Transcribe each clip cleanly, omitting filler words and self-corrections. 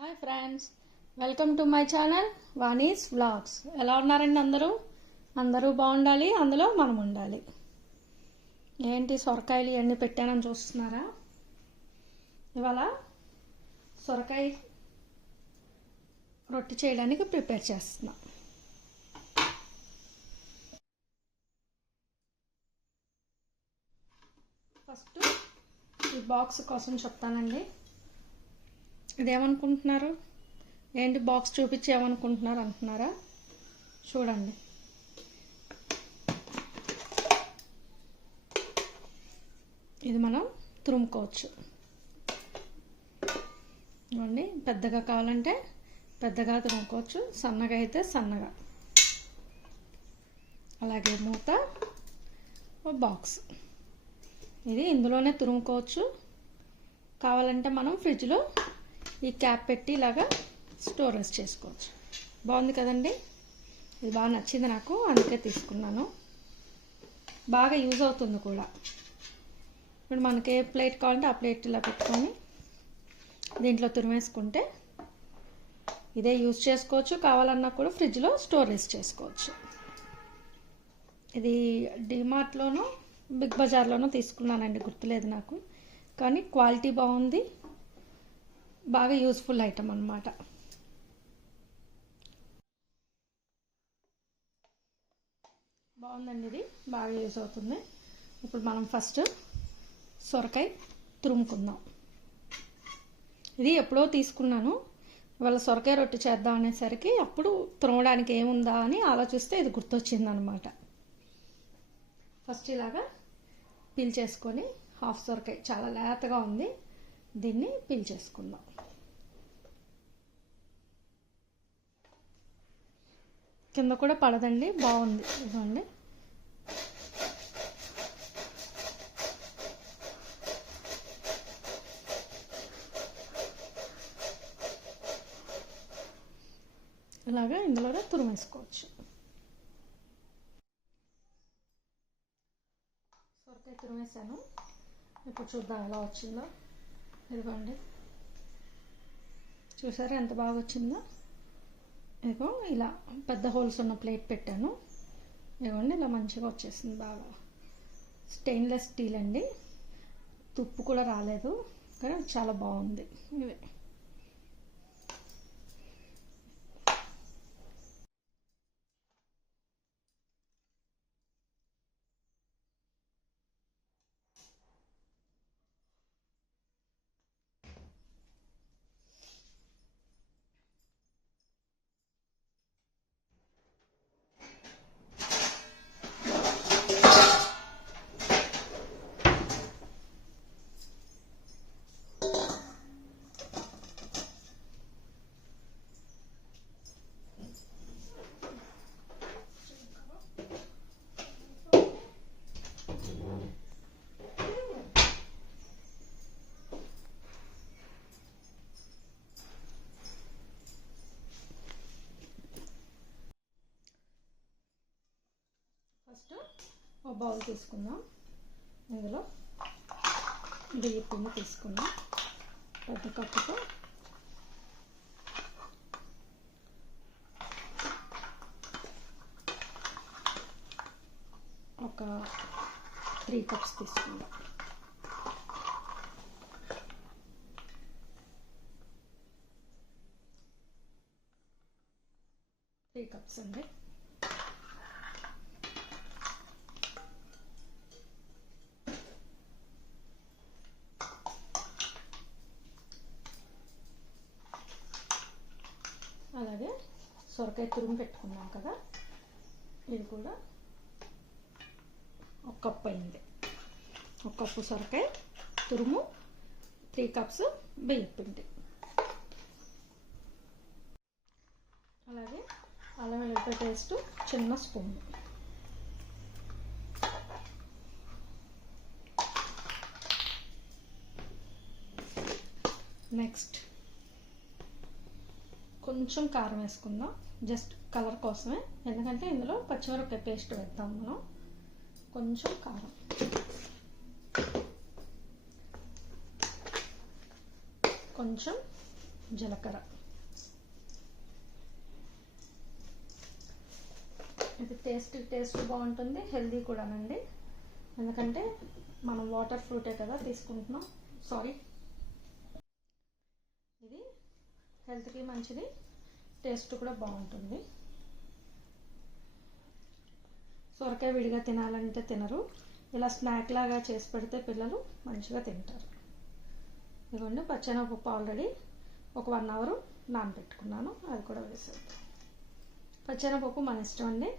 Hi friends, welcome to my channel Vani's vlogs. ఎలా ఉన్నారండి అందరూ బాగుండాలి, అందులో మనం ఉండాలి. ఏంటి సొరకాయలు ఇవన్నీ పెట్టానని చూస్తున్నారా? ఇవాళ సొరకాయ రొట్టె చేయడానికి ప్రిపేర్ చేస్తున్నా. ఫస్ట్ ఈ బాక్స్ కోసం చెప్తానండి. ఇదేమనుకుంటున్నారు, ఏంటి బాక్స్ చూపించి ఏమనుకుంటున్నారు అంటున్నారా? చూడండి, ఇది మనం తురుముకోవచ్చు. ఇవ్వండి, పెద్దగా కావాలంటే పెద్దగా తురుముకోవచ్చు, సన్నగా అయితే సన్నగా. అలాగే మూత, బాక్స్, ఇది ఇందులోనే తురుముకోవచ్చు. కావాలంటే మనం ఫ్రిడ్జ్లో ఈ క్యాప్ పెట్టి ఇలాగా స్టోరేజ్ చేసుకోవచ్చు. బాగుంది కదండి, ఇది బాగా నచ్చింది నాకు, అందుకే తీసుకున్నాను. బాగా యూజ్ అవుతుంది కూడా. ఇప్పుడు మనకి ఏ ప్లేట్ కావాలంటే ఆ ప్లేట్ ఇలా పెట్టుకొని దీంట్లో తురిమేసుకుంటే ఇదే యూజ్ చేసుకోవచ్చు. కావాలన్నా కూడా ఫ్రిడ్జ్లో స్టోరేజ్ చేసుకోవచ్చు. ఇది డిమార్ట్లోనూ బిగ్ బజార్లోనూ తీసుకున్నానండి, గుర్తులేదు నాకు, కానీ క్వాలిటీ బాగుంది, బాగా యూస్ఫుల్ ఐటమ్ అన్నమాట. బాగుందండి, ఇది బాగా యూజ్ అవుతుంది. ఇప్పుడు మనం ఫస్ట్ సొరకాయ తురుముకుందాం. ఇది ఎప్పుడో తీసుకున్నాను, ఇవాళ సొరకాయ రొట్టె చేద్దాం అనేసరికి అప్పుడు తురమడానికి ఏముందా అని ఆలోచిస్తే ఇది గుర్తొచ్చింది అనమాట. ఫస్ట్ ఇలాగా పీల్ చేసుకొని, హాఫ్ సొరకాయ చాలా లేతగా ఉంది, దీన్ని పీల్ చేసుకుందాం. కింద కూడా పడదండి, బాగుంది. ఇదిగోండి, ఇలాగా ఇందులో తురిమేసుకోవచ్చు. సొరకాయ తురిమేసాను, ఇప్పుడు చూద్దాం ఎలా వచ్చిందో. ఇదిగోండి, చూసారా ఎంత బాగా వచ్చిందో. ఇదిగో ఇలా పెద్ద హోల్స్ ఉన్న ప్లేట్ పెట్టాను, ఇదిగోండి ఇలా మంచిగా వచ్చేసింది. బాగా స్టెయిన్లెస్ స్టీల్ అండి, తుప్పు కూడా రాలేదు, కానీ చాలా బాగుంది. ఇవి ఫస్ట్ ఒక బౌల్ తీసుకుందాం, ఇందులో బియ్య పిండి తీసుకుందాం. పెద్ద కప్పుతో ఒక 3 కప్స్ తీసుకుందాం. త్రీ కప్స్ అండి. అలాగే సొరకాయ తురుము పెట్టుకున్నాం కదా, ఇది కూడా ఒక కప్పు అయింది. ఒక కప్పు సొరకాయ తురుము, 3 కప్స్ బియ్యం పిండి. అలాగే అల్లం వెల్లుల్లి పేస్ట్ చిన్న స్పూన్. నెక్స్ట్ కొంచెం కారం వేసుకుందాం, జస్ట్ కలర్ కోసమే, ఎందుకంటే ఇందులో పచ్చిమిరపకాయ పేస్ట్ వేద్దాం మనం. కొంచెం కారం, కొంచెం జీలకర్ర. ఇది టేస్ట్ బాగుంటుంది, హెల్దీ కూడానండి. ఎందుకంటే మనం వాటర్ ఫ్రూటే కదా తీసుకుంటున్నాం. ఇది హెల్త్కి మంచిది, టేస్ట్ కూడా బాగుంటుంది. సొరకాయ విడిగా తినాలంటే తినరు, ఇలా స్నాక్ లాగా చేసి పెడితే పిల్లలు మంచిగా తింటారు. ఇదిగోండి పచ్చెనగపప్పు ఆల్రెడీ ఒక 1 అవర్ నానబెట్టుకున్నాను, అది కూడా వేసేద్దాం. పచ్చెనగపప్పు మన ఇష్టం అండి,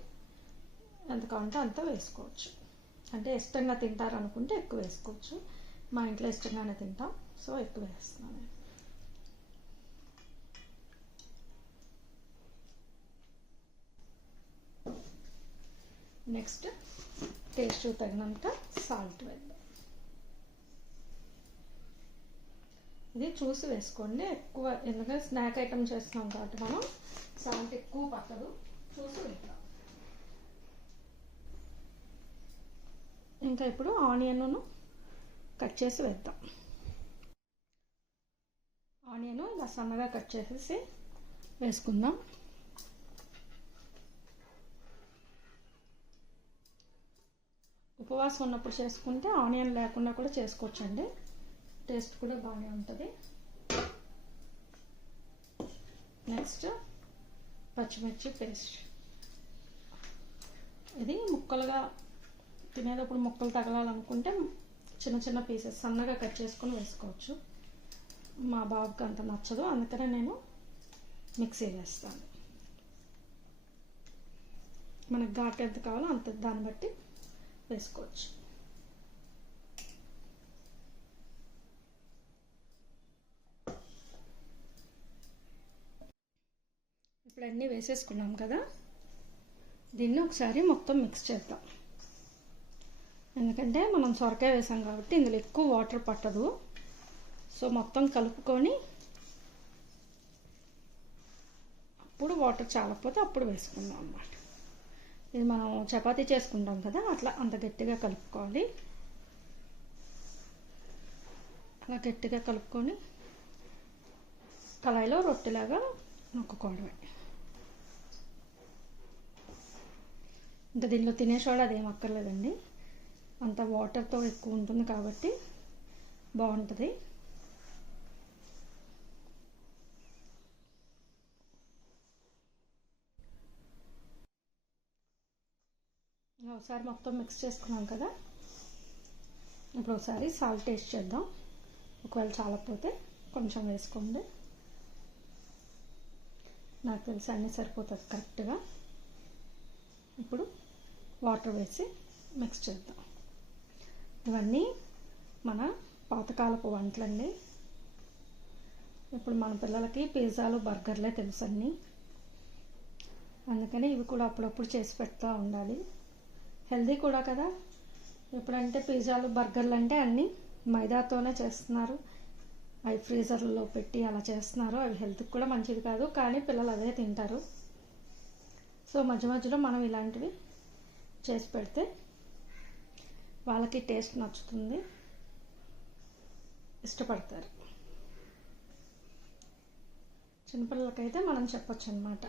ఎంత కావాలంటే అంత వేసుకోవచ్చు. అంటే ఇష్టంగా తింటారు అనుకుంటే ఎక్కువ వేసుకోవచ్చు. మా ఇంట్లో ఇష్టంగానే తింటాం, సో ఎక్కువ వేస్తున్నాను. నెక్స్ట్ టేస్ట్ తగినంత సాల్ట్ వేద్దాం. ఇది చూసి వేసుకోండి ఎక్కువ, ఎందుకంటే స్నాక్ ఐటమ్ చేస్తున్నాం కాబట్టి మనం సాల్ట్ ఎక్కువ పట్టదు, చూసి వేద్దాం. ఇంకా ఇప్పుడు ఆనియన్ను కట్ చేసి వేద్దాం. ఆనియన్ ఇలా సన్నగా కట్ చేసేసి వేసుకుందాం. ఉపవాసం ఉన్నప్పుడు చేసుకుంటే ఆనియన్ లేకుండా కూడా చేసుకోవచ్చండి, టేస్ట్ కూడా బాగానే ఉంటుంది. నెక్స్ట్ పచ్చిమిర్చి పేస్ట్. ఇది ముక్కలుగా తినేటప్పుడు ముక్కలు తగలాలనుకుంటే చిన్న చిన్న పీసెస్ సన్నగా కట్ చేసుకొని వేసుకోవచ్చు. మా బాబుకి అంత నచ్చదు, అందుకనే నేను మిక్సీ వేస్తాను. మనకు ఘాటు ఎంత కావాలో అంత దాన్ని బట్టి వేసుకోవచ్చు. ఇప్పుడు అన్నీ వేసేసుకున్నాం కదా, దీన్ని ఒకసారి మొత్తం మిక్స్ చేద్దాం. ఎందుకంటే మనం సొరకాయ వేసాం కాబట్టి ఇందులో ఎక్కువ వాటర్ పట్టదు, సో మొత్తం కలుపుకొని అప్పుడు వాటర్ చాలకపోతే అప్పుడు వేసుకుందాం అన్నమాట. ఇది మనం చపాతీ చేసుకుంటాం కదా, అట్లా అంత గట్టిగా కలుపుకోవాలి. అలా గట్టిగా కలుపుకొని కళాయిలో రొట్టెలాగా నొక్కుకోవడమే. ఇంకా దీనిలో తినే సోడా అదేం అక్కర్లేదండి, అంత వాటర్తో ఎక్కువ ఉంటుంది కాబట్టి బాగుంటుంది. ఒకసారి మొత్తం మిక్స్ చేసుకున్నాం కదా, ఇప్పుడు ఒకసారి సాల్ట్ టేస్ట్ చేద్దాం. ఒకవేళ చాలకపోతే కొంచెం వేసుకోండి, నాకు తెలిసి అన్నీ సరిపోతుంది కరెక్ట్గా. ఇప్పుడు వాటర్ వేసి మిక్స్ చేద్దాం. ఇవన్నీ మన పాతకాలపు వంటలండి. ఇప్పుడు మన పిల్లలకి పిజ్జాలు బర్గర్లే తెలుసు అన్నీ, అందుకని ఇవి కూడా అప్పుడప్పుడు చేసి పెడుతూ ఉండాలి. హెల్దీ కూడా కదా, ఎప్పుడంటే పిజ్జాలు బర్గర్లు అంటే అన్నీ మైదాతోనే చేస్తున్నారు, అవి ఫ్రీజర్లో పెట్టి అలా చేస్తున్నారు. అవి హెల్త్కి కూడా మంచిది కాదు, కానీ పిల్లలు అదే తింటారు. సో మధ్య మధ్యలో మనం ఇలాంటివి చేసి పెడితే వాళ్ళకి టేస్ట్ నచ్చుతుంది, ఇష్టపడతారు. చిన్నపిల్లలకైతే మనం చెప్పొచ్చు అన్నమాట,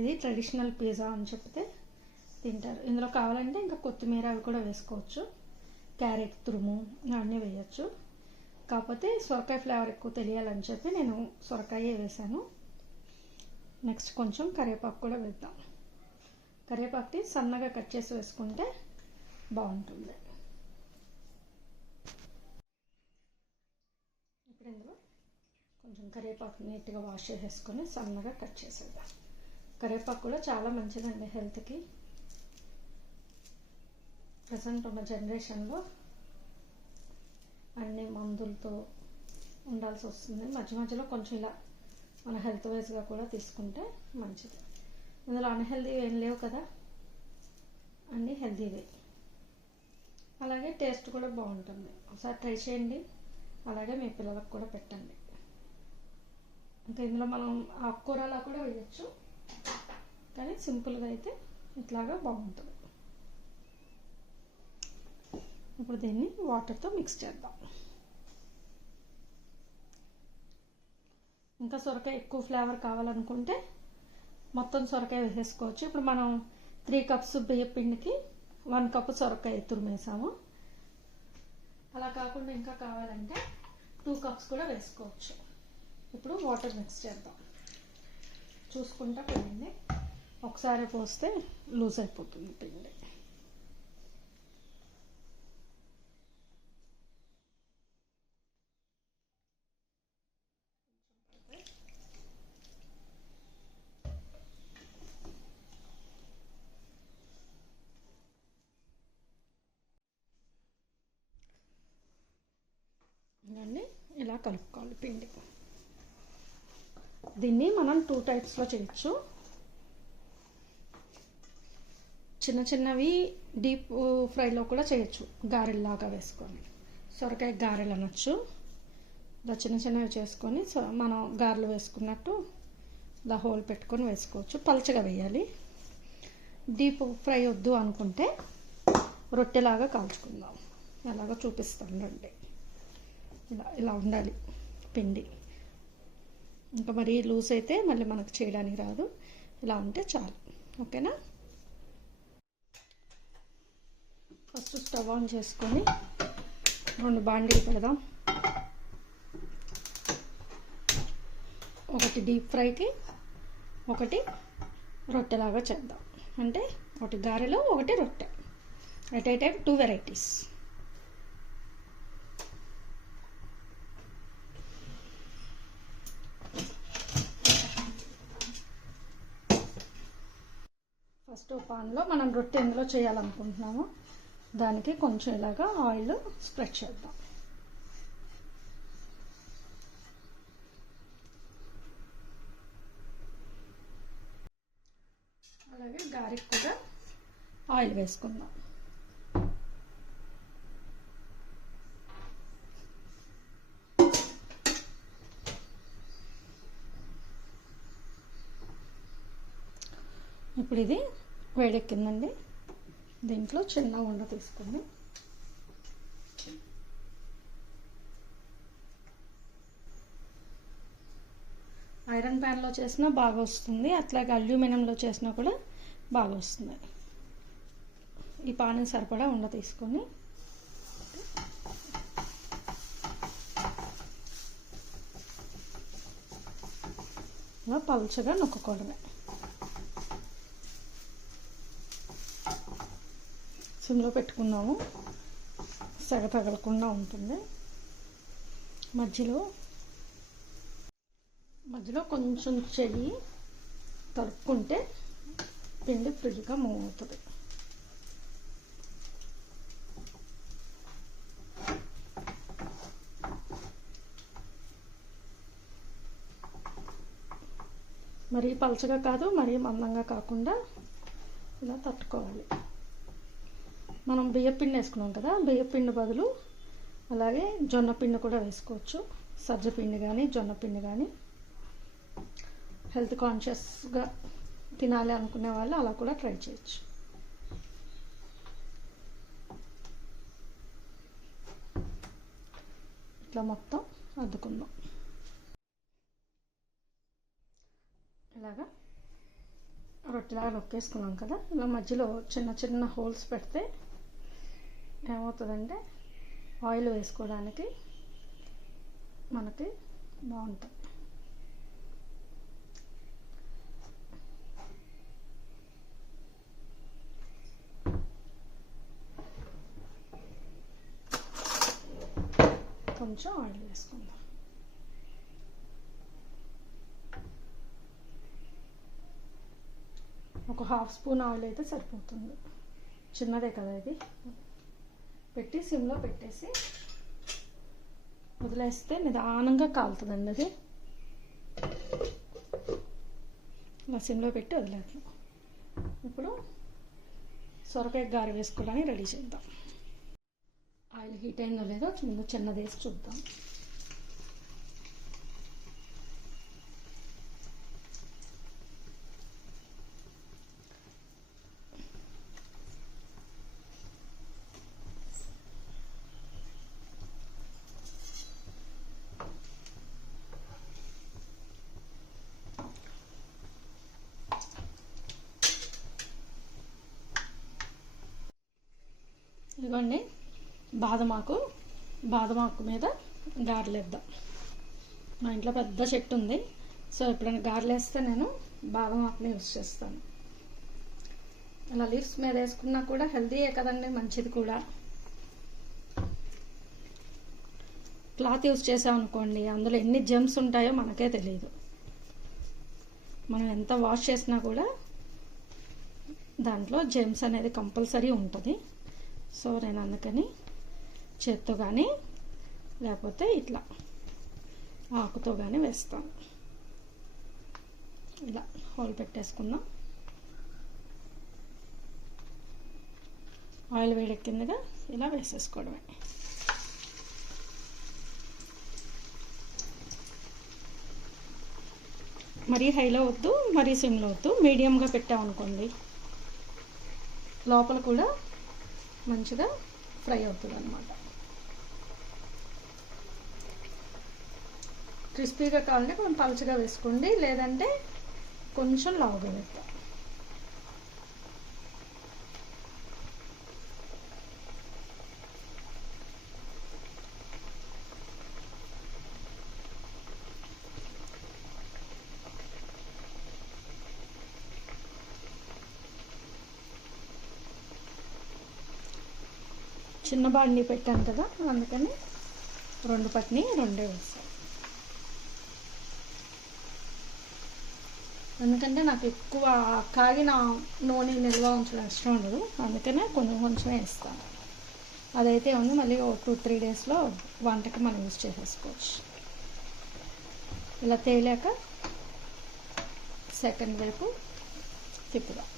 ఇది ట్రెడిషనల్ పిజ్జా అని చెప్తే తింటారు. ఇందులో కావాలంటే ఇంకా కొత్తిమీర అవి కూడా వేసుకోవచ్చు, క్యారెట్ తురుము అన్నీ వేయచ్చు. కాకపోతే సొరకాయ ఫ్లేవర్ ఎక్కువ తెలియాలని చెప్పి నేను సొరకాయే వేసాను. నెక్స్ట్ కొంచెం కరివేపాకు కూడా వేద్దాం. కరివేపాకుని సన్నగా కట్ చేసి వేసుకుంటే బాగుంటుంది. ఇప్పుడు ఇందులో కొంచెం కరివేపాకు నీట్గా వాష్ చేసేసుకొని సన్నగా కట్ చేసేద్దాం. కరివేపాకు కూడా చాలా మంచిదండి హెల్త్కి. ప్రజెంట్ ఉన్న జనరేషన్లో అన్ని మందులతో ఉండాల్సి వస్తుంది, మధ్య మధ్యలో కొంచెం ఇలా మన హెల్త్ వైజ్గా కూడా తీసుకుంటే మంచిది. ఇందులో అన్హెల్దీ ఏం లేవు కదా, అన్నీ హెల్తీవే. అలాగే టేస్ట్ కూడా బాగుంటుంది, ఒకసారి ట్రై చేయండి, అలాగే మీ పిల్లలకు కూడా పెట్టండి. ఇంకా ఇందులో మనం ఆకుకూరలా కూడా వేయచ్చు, కానీ సింపుల్గా అయితే ఇట్లాగా బాగుంటుంది. ఇప్పుడు దీన్ని వాటర్తో మిక్స్ చేద్దాం. ఇంకా సొరకాయ ఎక్కువ ఫ్లేవర్ కావాలనుకుంటే మొత్తం సొరకాయ వేసేసుకోవచ్చు. ఇప్పుడు మనం 3 కప్స్ బియ్య పిండికి 1 కప్పు సొరకాయ తురిమేసాము. అలా కాకుండా ఇంకా కావాలంటే 2 కప్స్ కూడా వేసుకోవచ్చు. ఇప్పుడు వాటర్ మిక్స్ చేద్దాం. చూసుకుంటా పిండి ఒకసారి పోస్తే లూజ్ అయిపోతుంది పిండి. ఇవన్నీ ఇలా కలుపుకోవాలి పిండి. దీన్ని మనం 2 టైప్స్లో చేయొచ్చు. చిన్న చిన్నవి డీప్ ఫ్రైలో కూడా చేయొచ్చు, గారెల్లాగా వేసుకొని. సొరకాయ గారెలు అనొచ్చు. ఇలా చిన్న చిన్నవి చేసుకొని మనం గారెలు వేసుకున్నట్టు ఇలా హోల్ పెట్టుకొని వేసుకోవచ్చు. పలచగా వేయాలి. డీప్ ఫ్రై వద్దు అనుకుంటే రొట్టెలాగా కాల్చుకుందాం. ఎలాగో చూపిస్తాను రండి. ఇలా ఉండాలి పిండి. ఇంకా మరీ లూజ్ అయితే మళ్ళీ మనకు చేయడానికి రాదు. ఇలా ఉంటే చాలు. ఓకేనా? ఫస్ట్ స్టవ్ ఆన్ చేసుకొని 2 బాండీలు పెడదాం. ఒకటి డీప్ ఫ్రైకి, ఒకటి రొట్టెలాగా చేద్దాం. అంటే ఒకటి గారెలో, ఒకటి రొట్టె. At a time 2 varieties. First పాన్లో మనం రొట్టె ఎందులో చేయాలనుకుంటున్నామో దానికి కొంచెం ఇలాగా ఆయిల్ స్ప్రెడ్ చేద్దాం. అలాగే గారెకి కూడా ఆయిల్ వేసుకుందాం. ఇప్పుడు ఇది వేడెక్కిందండి. దీంట్లో చిన్న ఉండ తీసుకుంది. ఐరన్ ప్యాన్లో చేసినా బాగా వస్తుంది, అట్లాగే అల్యూమినియంలో చేసినా కూడా బాగా వస్తుంది. ఈ పాన్ సరిపడా ఉండ తీసుకొని ఇలా పలుచగా నొక్కుకోవడమే. సిమ్లో పెట్టుకున్నాము, సెగ తగలకుండా ఉంటుంది. మధ్యలో కొంచెం చెయ్యి తడుపుకుంటే పిండి ఫ్రీగా మూవ్ అవుతుంది. మరీ పలచగా కాదు, మరీ మందంగా కాకుండా ఇలా తట్టుకోవాలి. మనం బియ్యపిండి వేసుకున్నాం కదా, బియ్యపిండి బదులు అలాగే జొన్నపిండి కూడా వేసుకోవచ్చు. సజ్జపిండి కానీ జొన్నపిండి కానీ. హెల్త్ కాన్షియస్గా తినాలి అనుకునే వాళ్ళు అలా కూడా ట్రై చేయొచ్చు. ఇట్లా మొత్తం అద్దుకుందాం. ఇలాగా రొట్టెలాగా నొక్కేసుకున్నాం కదా, ఇలా మధ్యలో చిన్న చిన్న హోల్స్ పెడితే ఏమవుతుందంటే ఆయిల్ వేసుకోవడానికి మనకి బాగుంటుంది. కొంచెం ఆయిల్ వేసుకుందాం. ఒక 1/2 స్పూన్ ఆయిల్ అయితే సరిపోతుంది. చిన్నదే కదా ఇది. పెట్టి సిమ్లో పెట్టేసి వదిలేస్తే నిదానంగా కాలుతుందండి అది. ఇలా సిమ్లో పెట్టి వదిలేద్దాం. ఇప్పుడు సొరకాయ గారె వేసుకోవడానికి రెడీ చేద్దాం. ఆయిల్ హీట్ అయిందో లేదో ముందు చిన్నది వేసి చూద్దాం. ఇదిగోండి బాదమాకు మీద గారెలేద్దాం. మా ఇంట్లో పెద్ద చెట్టు ఉంది, సో ఎప్పుడైనా గారెలేస్తే నేను బాదం ఆకుని యూస్ చేస్తాను. అలా లీవ్స్ మీద వేసుకున్నా కూడా హెల్తీయే కదండి, మంచిది కూడా. క్లాత్ యూస్ చేసామనుకోండి, అందులో ఎన్ని జెమ్స్ ఉంటాయో మనకే తెలియదు. మనం ఎంత వాష్ చేసినా కూడా దాంట్లో జెమ్స్ అనేది కంపల్సరీ ఉంటుంది. సో నేను అందుకని చేత్తో కానీ లేకపోతే ఇట్లా ఆకుతో కానీ వేస్తాను. ఇలా హోల్ పెట్టేసుకుందాం. ఆయిల్ వేడెక్కిందిగా ఇలా వేసేసుకోవడమే. మరీ హైలో వద్దు, మరీ సిమ్లో వద్దు, మీడియంగా పెట్టామనుకోండి లోపల కూడా మంచిగా ఫ్రై అవుతుంది అన్నమాట. క్రిస్పీగా కావాలంటే కొంచెం పలుచగా వేసుకోండి, లేదంటే కొంచెం లావుగా వేద్దాం. చిన్న బాండి పెట్టాను కదా, అందుకని 2 పట్ని 2 వేస్తాను. ఎందుకంటే నాకు ఎక్కువ కాగిన నూనె నిల్వ ఉంచడం ఇష్టం ఉండదు, అందుకనే కొంచెం వేస్తాను. అదైతే ఉంది, మళ్ళీ 2-3 డేస్లో వంటకి మనం యూజ్ చేసేసుకోవచ్చు. ఇలా తేలాక సెకండ్ వైపు తిప్పుదాం.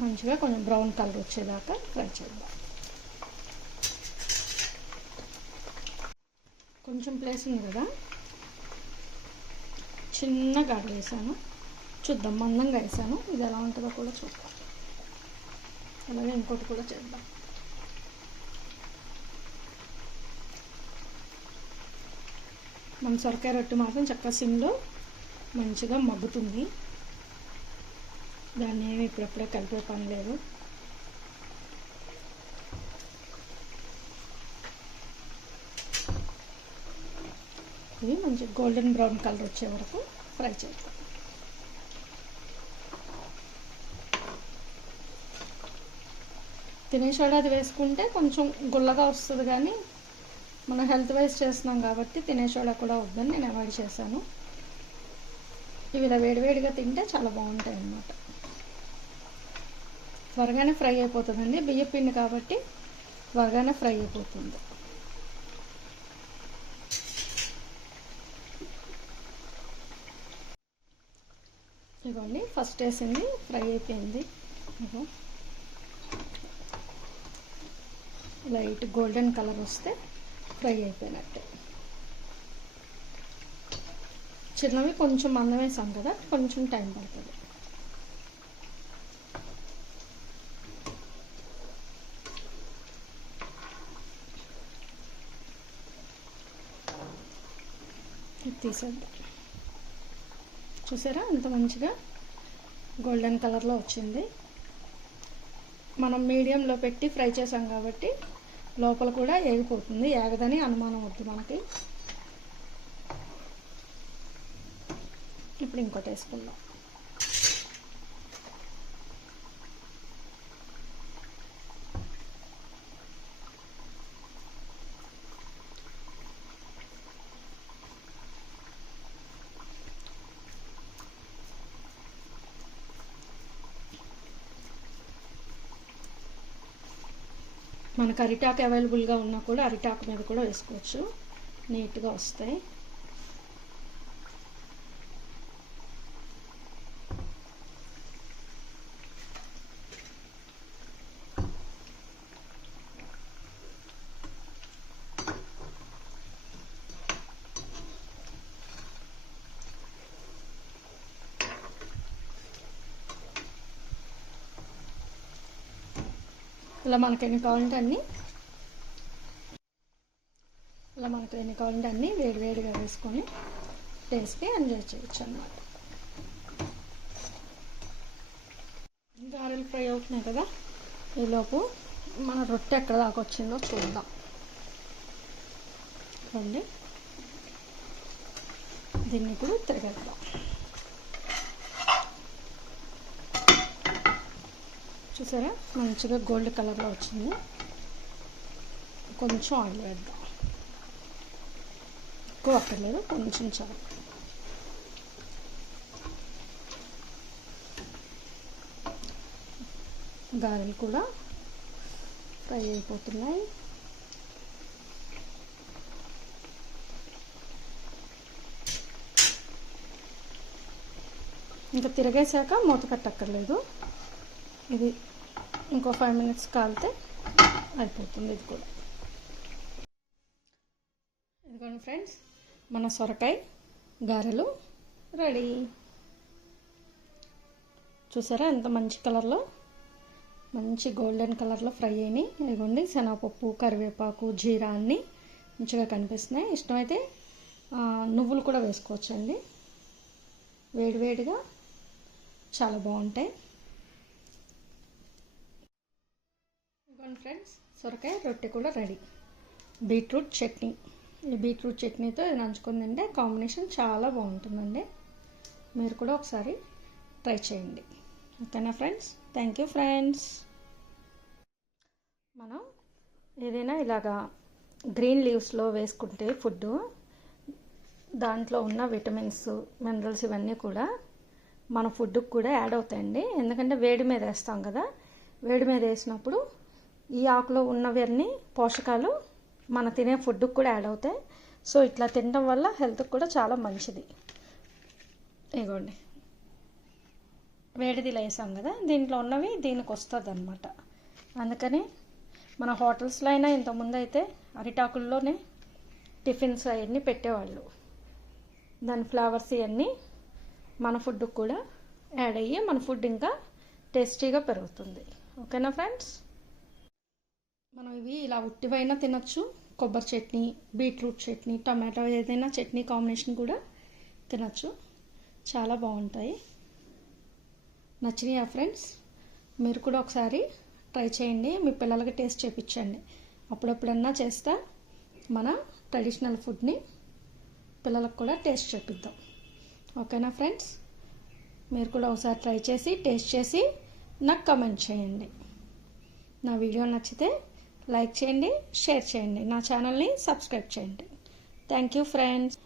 మంచిగా కొంచెం బ్రౌన్ కలర్ వచ్చేదాకా ఫ్రై చేద్దాం. కొంచెం ప్లేస్ ఉంది కదా, చిన్న గాడి వేసాను. చూద్దాం, మందంగా వేసాను, ఇది ఎలా ఉంటుందో కూడా చూద్దాం. అలాగే ఇంకోటి కూడా చేద్దాం. మన సొరకాయ రొట్టె మాత్రం చక్కగా సిమ్లో మంచిగా మగ్గుతుంది. దాన్ని ఏమి ఇప్పుడప్పుడే కలిపే పని లేదు. ఇది మంచి గోల్డెన్ బ్రౌన్ కలర్ వచ్చే వరకు ఫ్రై చేద్దాం. తినే సోడా అది వేసుకుంటే కొంచెం గుల్లగా వస్తుంది, కానీ మనం హెల్త్ వైజ్ చేస్తున్నాం కాబట్టి తినే సోడా కూడా వద్దని నేను అవాయిడ్ చేశాను. ఇవి ఇలా వేడివేడిగా తింటే చాలా బాగుంటాయి అన్నమాట. త్వరగానే ఫ్రై అయిపోతుందండి, బియ్యం పిండి కాబట్టి త్వరగానే ఫ్రై అయిపోతుంది. ఇదిగోండి, ఫస్ట్ వేసింది ఫ్రై అయిపోయింది. లైట్ గోల్డెన్ కలర్ వస్తే ఫ్రై అయిపోయినట్టే. చిన్నవి కొంచెం మందం వేసాం కదా, కొంచెం టైం పడుతుంది. తీసేద్దాం. చూసారా ఎంత మంచిగా గోల్డెన్ కలర్లో వచ్చింది. మనం మీడియంలో పెట్టి ఫ్రై చేసాం కాబట్టి లోపల కూడా ఏగిపోతుంది, ఏగదని అనుమానం వద్దు మనకి. ఇప్పుడు ఇంకోటి వేసుకుందాం. మనకు అరిటాకు అవైలబుల్గా ఉన్నా కూడా అరిటాకు మీద కూడా వేసుకోవచ్చు, నీట్గా వస్తాయి. ఇలా మనకు ఎన్ని కావాలంటే అన్నీ వేడివేడిగా వేసుకొని టేస్ట్ని ఎంజాయ్ చేయొచ్చు అన్నమాట. గారెలు ఫ్రై అవుతున్నాయి కదా, ఈలోపు మన రొట్టె ఎక్కడ దాకా వచ్చిందో చూద్దాం రండి. దీన్ని కూడా తిరగేద్దాం. చూసారా మంచిగా గోల్డ్ కలర్లో వచ్చింది. కొంచెం ఆయిల్ వేద్దాం, ఎక్కువ అక్కర్లేదు, కొంచెం చాలు. గారెలు కూడా ఫ్రై అయిపోతున్నాయి. ఇంకా తిరగేసాక మూత పెట్టక్కర్లేదు. ఇది ఇంకో 5 minutes కాలితే అయిపోతుంది. ఇది కూడా ఇదిగోండి ఫ్రెండ్స్, మన సొరకాయ గారెలు రెడీ. చూసారా ఎంత మంచి కలర్లో, మంచి గోల్డెన్ కలర్లో ఫ్రై అయినాయి. ఇదిగోండి శనగపప్పు, కరివేపాకు, జీరా అన్నీ మంచిగా కనిపిస్తున్నాయి. ఇష్టమైతే నువ్వులు కూడా వేసుకోవచ్చండి, వేడివేడిగా చాలా బాగుంటాయి. ఇదిగోండి ఫ్రెండ్స్, సొరకాయ రొట్టె కూడా రెడీ. బీట్రూట్ చట్నీ, ఈ బీట్రూట్ చట్నీతో ఇది నంచుకొని తింటే కాంబినేషన్ చాలా బాగుంటుందండి. మీరు కూడా ఒకసారి ట్రై చేయండి. ఓకేనా ఫ్రెండ్స్? Thank you friends. మనం ఏదైనా ఇలాగా గ్రీన్ లీవ్స్లో వేసుకుంటే ఫుడ్, దాంట్లో ఉన్న విటమిన్స్, మినరల్స్ ఇవన్నీ కూడా మన ఫుడ్కి కూడా యాడ్ అవుతాయండి. ఎందుకంటే వేడి మీద వేస్తాం కదా, వేడి మీద వేసినప్పుడు ఈ ఆకులో ఉన్నవన్నీ పోషకాలు మన తినే ఫుడ్కి కూడా యాడ్ అవుతాయి. సో ఇట్లా తినడం వల్ల హెల్త్కి కూడా చాలా మంచిది. ఇగోండి వేడిదిలో వేసాం కదా, దీంట్లో ఉన్నవి దీనికి వస్తుంది అన్నమాట. అందుకని మన హోటల్స్లో అయినా ఇంతకుముందు అయితే అరిటాకుల్లోనే టిఫిన్స్ అవన్నీ పెట్టేవాళ్ళు. దాని ఫ్లేవర్స్ ఇవన్నీ మన ఫుడ్కి కూడా యాడ్ అయ్యి మన ఫుడ్ ఇంకా టేస్టీగా పెరుగుతుంది. ఓకేనా ఫ్రెండ్స్? మనం ఇవి ఇలా ఉట్టివైనా తినచ్చు, కొబ్బరి చట్నీ, బీట్రూట్ చట్నీ, టమాటో ఏదైనా చట్నీ కాంబినేషన్ కూడా తినచ్చు, చాలా బాగుంటాయి. నచ్చినాయా ఫ్రెండ్స్? మీరు కూడా ఒకసారి ట్రై చేయండి, మీ పిల్లలకి టేస్ట్ చేయించండి. అప్పుడప్పుడన్నా చేస్తా మన ట్రెడిషనల్ ఫుడ్ని పిల్లలకు కూడా టేస్ట్ చేపిద్దాం. ఓకేనా ఫ్రెండ్స్? మీరు కూడా ఒకసారి ట్రై చేసి టేస్ట్ చేసి నాకు కమెంట్ చేయండి. నా వీడియో నచ్చితే లైక్ చేయండి, షేర్ చేయండి, నా ఛానల్ని సబ్స్క్రైబ్ చేయండి. Thank you friends.